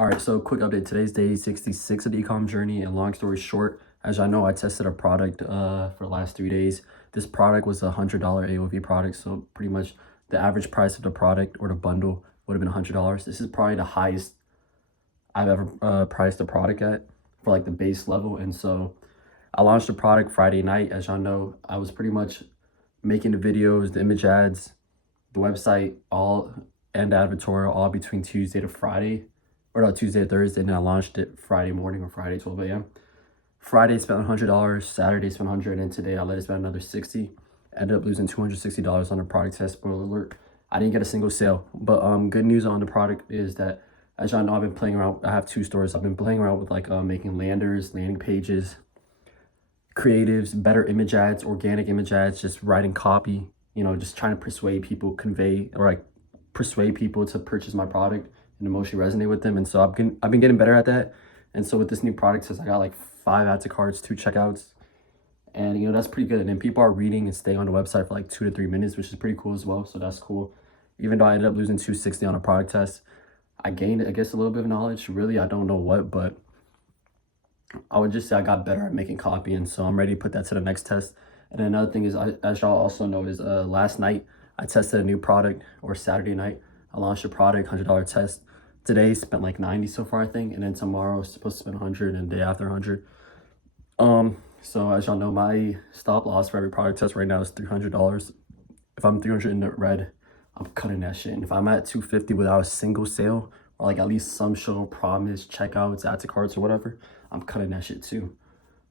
All right, so quick update. Today's day 66 of the ecom journey, and long story short, as I know, I tested a product for the last 3 days. This product was a $100 AOV product, so pretty much the average price of the product or the bundle would have been $100. This is probably the highest I've ever priced a product at for like the base level. And so I launched the product Friday night. As y'all know, I was pretty much making the videos, the image ads, the website, all and the advertorial all between Tuesday to Friday, or no, Tuesday to Thursday, and then I launched it Friday morning or Friday 12 a.m. Friday spent $100, Saturday spent $100, and today I let it spend another $60. Ended up losing $260 on the product test. Spoiler alert, I didn't get a single sale. But good news on the product is that, as y'all know, I've been playing around. I have 2 stores. I've been playing around with like making landing pages, creatives, better image ads, organic image ads, just writing copy, just trying to persuade people, persuade people to purchase my product and emotionally resonate with them. And so I've been getting better at that. And so with this new product, since I got like 5 add to carts, 2 checkouts, and that's pretty good. And then people are reading and staying on the website for like 2 to 3 minutes, which is pretty cool as well. So that's cool. Even though I ended up losing $260 on a product test, I gained, I guess, a little bit of knowledge. Really, I don't know what, but I would just say I got better at making copy, and so I'm ready to put that to the next test. And then another thing is, as y'all also know, is last night I tested a new product, or Saturday night I launched a product, $100 test. Today spent like 90 so far, I think, and then tomorrow is supposed to spend 100, and the day after 100. So as y'all know, my stop loss for every product test right now is $300. If I'm 300 in the red, I'm cutting that shit. And if I'm at 250 without a single sale, or like at least some show promise, checkouts, add to carts or whatever, I'm cutting that shit too.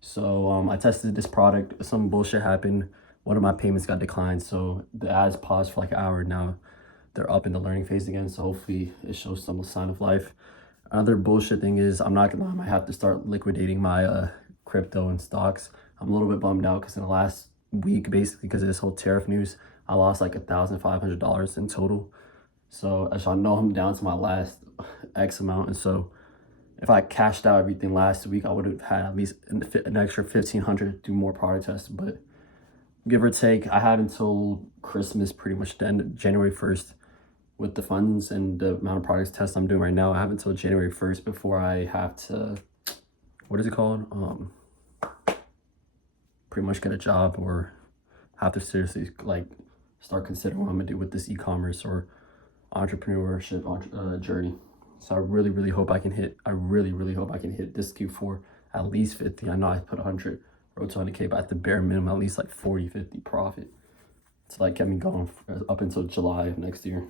So I tested this product. Some bullshit happened. One of my payments got declined, so the ads paused for like an hour. Now they're up in the learning phase again, so hopefully it shows some sign of life. Another bullshit thing is, I'm not gonna lie, I might have to start liquidating my crypto and stocks. I'm a little bit bummed out because in the last week, basically because of this whole tariff news, I lost like $1,500 in total. So as y'all know, I'm down to my last X amount, and so if I cashed out everything last week, I would have had at least an extra $1,500 to do more product tests. But give or take, I have until Christmas, pretty much the end of January 1st, with the funds and the amount of products tests I'm doing right now. I have until January 1st before I have to, what is it called? Pretty much get a job, or have to seriously like start considering what I'm gonna do with this e-commerce or entrepreneurship journey. So I really hope I can hit, this Q4 at least 50. I know I put 100, road to 100K, but at the bare minimum, at least like 40, 50 profit to like get me going up until July of next year.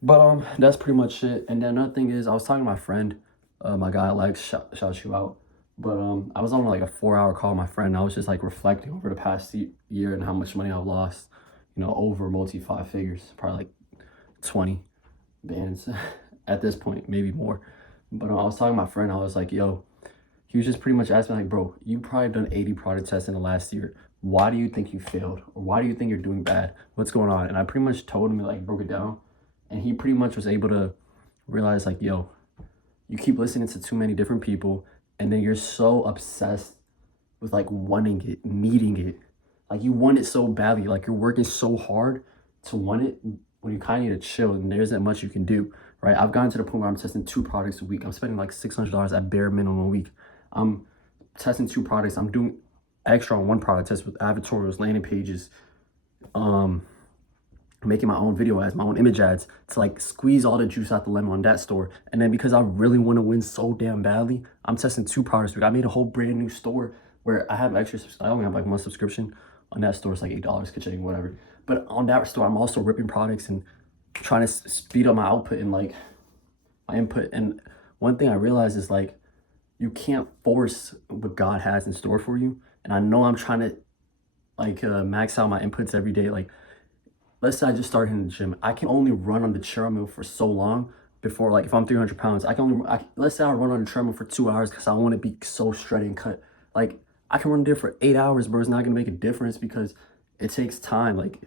But that's pretty much it. And then another thing is, I was talking to my friend, my guy Alex, shout you out. But I was on like a 4-hour call with my friend, and I was just like reflecting over the past year and how much money I've lost, over multi 5 figures, probably like 20 bands at this point, maybe more. But I was talking to my friend, I was like, yo, he was just pretty much asking like, bro, you probably done 80 product tests in the last year. Why do you think you failed? Or why do you think you're doing bad? What's going on? And I pretty much told him, like, broke it down. And he pretty much was able to realize like, yo, you keep listening to too many different people, and then you're so obsessed with like wanting it, needing it. Like you want it so badly, like you're working so hard to want it when you kind of need to chill, and there isn't much you can do, right? I've gotten to the point where I'm testing 2 products a week. I'm spending like $600 at bare minimum a week. I'm testing 2 products. I'm doing extra on 1 product test with advertorials, landing pages, making my own video ads, my own image ads, to like squeeze all the juice out the lemon on that store. And then because I really want to win so damn badly, I'm testing 2 products a week. I made a whole brand new store where I have extra, I only have like 1 subscription. On that store, it's like $8, ka-ching, whatever. But on that store, I'm also ripping products and trying to speed up my output and like my input. And one thing I realized is like, you can't force what God has in store for you. And I know I'm trying to like max out my inputs every day. Like, let's say I just started in the gym. I can only run on the treadmill for so long before, like if I'm 300 pounds, let's say I run on the treadmill for 2 hours because I want to be so shredded and cut. Like, I can run there for 8 hours, bro. It's not gonna make a difference because it takes time. Like,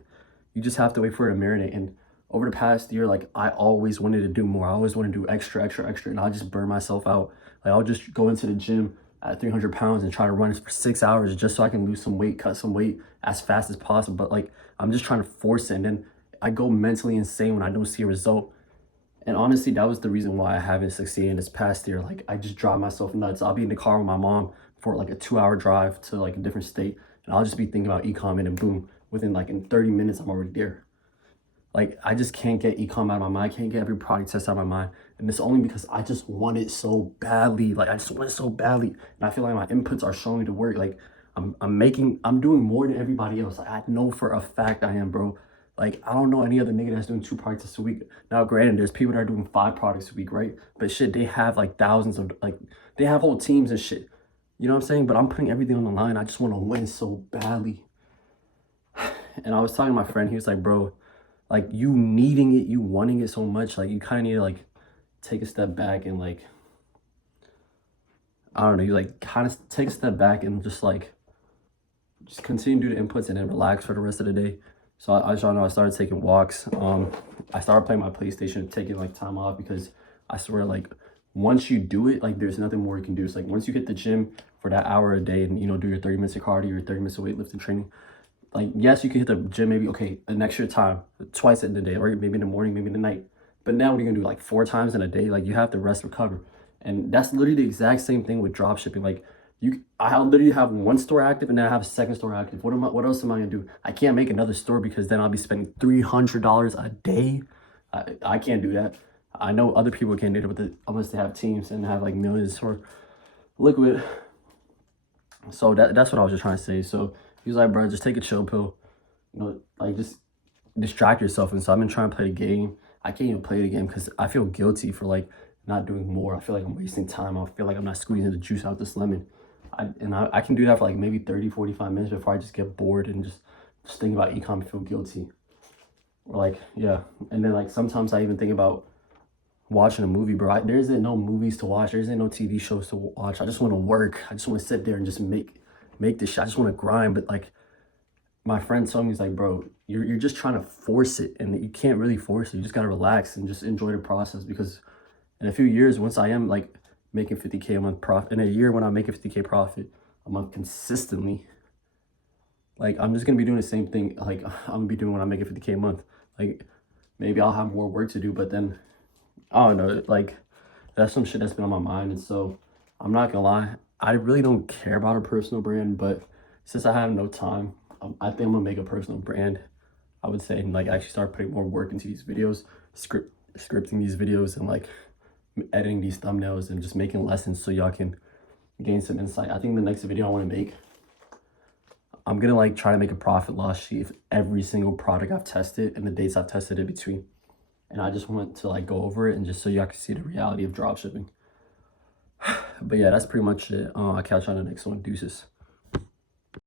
you just have to wait for it to marinate. And over the past year, like I always wanted to do more. I always want to do extra, and I just burn myself out. Like I'll just go into the gym at 300 pounds and try to run for 6 hours just so I can lose some weight, cut some weight as fast as possible. But like, I'm just trying to force it, and then I go mentally insane when I don't see a result. And honestly, that was the reason why I haven't succeeded this past year. Like, I just drive myself nuts. I'll be in the car with my mom for like a 2 hour drive to like a different state, and I'll just be thinking about ecom, and then boom, within like in 30 minutes, I'm already there. Like, I just can't get ecom out of my mind. I can't get every product test out of my mind. And it's only because I just want it so badly. Like, I just want it so badly. And I feel like my inputs are showing me to work. Like, I'm doing more than everybody else. Like, I know for a fact I am, bro. Like, I don't know any other nigga that's doing 2 products a week. Now, granted, there's people that are doing 5 products a week, right? But shit, they have like thousands of, like, they have whole teams and shit. You know what I'm saying? But I'm putting everything on the line. I just want to win so badly. And I was talking to my friend. He was like, bro, like, you needing it, you wanting it so much, like, you kind of need to like take a step back and like, I don't know, you like kind of take a step back and just continue to do the inputs and then relax for the rest of the day. So as y'all know, I started taking walks. I started playing my PlayStation, taking like time off, because I swear, like, once you do it, like, there's nothing more you can do. It's like, once you hit the gym for that hour a day and, you know, do your 30 minutes of cardio, your 30 minutes of weightlifting training, like, yes, you can hit the gym maybe, okay, an extra time, twice in the day, or maybe in the morning, maybe in the night. But now what are you gonna do, like 4 times in a day? Like, you have to rest, recover. And that's literally the exact same thing with drop shipping. Like, I literally have one store active, and then I have a second store active. What else am I gonna do? I can't make another store, because then I'll be spending $300 a day. I can't do that. I know other people can't do it, but unless they have teams and have like millions or liquid. So that's what I was just trying to say. So he's like, bro, just take a chill pill. You know, like, just distract yourself. And so I've been trying to play the game. I can't even play the game because I feel guilty for like not doing more. I feel like I'm wasting time. I feel like I'm not squeezing the juice out this lemon. I can do that for like maybe 30, 45 minutes before I just get bored and just think about ecom and feel guilty. Or like, yeah. And then like sometimes I even think about watching a movie, bro. There isn't no movies to watch. There isn't no TV shows to watch. I just want to work. I just want to sit there and just make this shit. I just want to grind. But like, my friend told me, he's like, bro, you're just trying to force it, and you can't really force it. You just gotta relax and just enjoy the process, because in a few years, once I am like making 50K a month profit, in a year when I'm making 50K profit a month consistently, like, I'm just gonna be doing the same thing. Like, I'm gonna be doing when I'm making 50K a month. Like, maybe I'll have more work to do, but then I don't know. Like, that's some shit that's been on my mind, and so I'm not gonna lie, I really don't care about a personal brand, but since I have no time, I think I'm gonna make a personal brand, I would say, and like actually start putting more work into these videos, scripting these videos, and like editing these thumbnails, and just making lessons so y'all can gain some insight. I think the next video I want to make, I'm gonna like try to make a profit loss sheet of every single product I've tested and the dates I've tested in between. And I just want to like go over it, and just so y'all can see the reality of dropshipping. But yeah, that's pretty much it. I'll catch you on the next one. Deuces.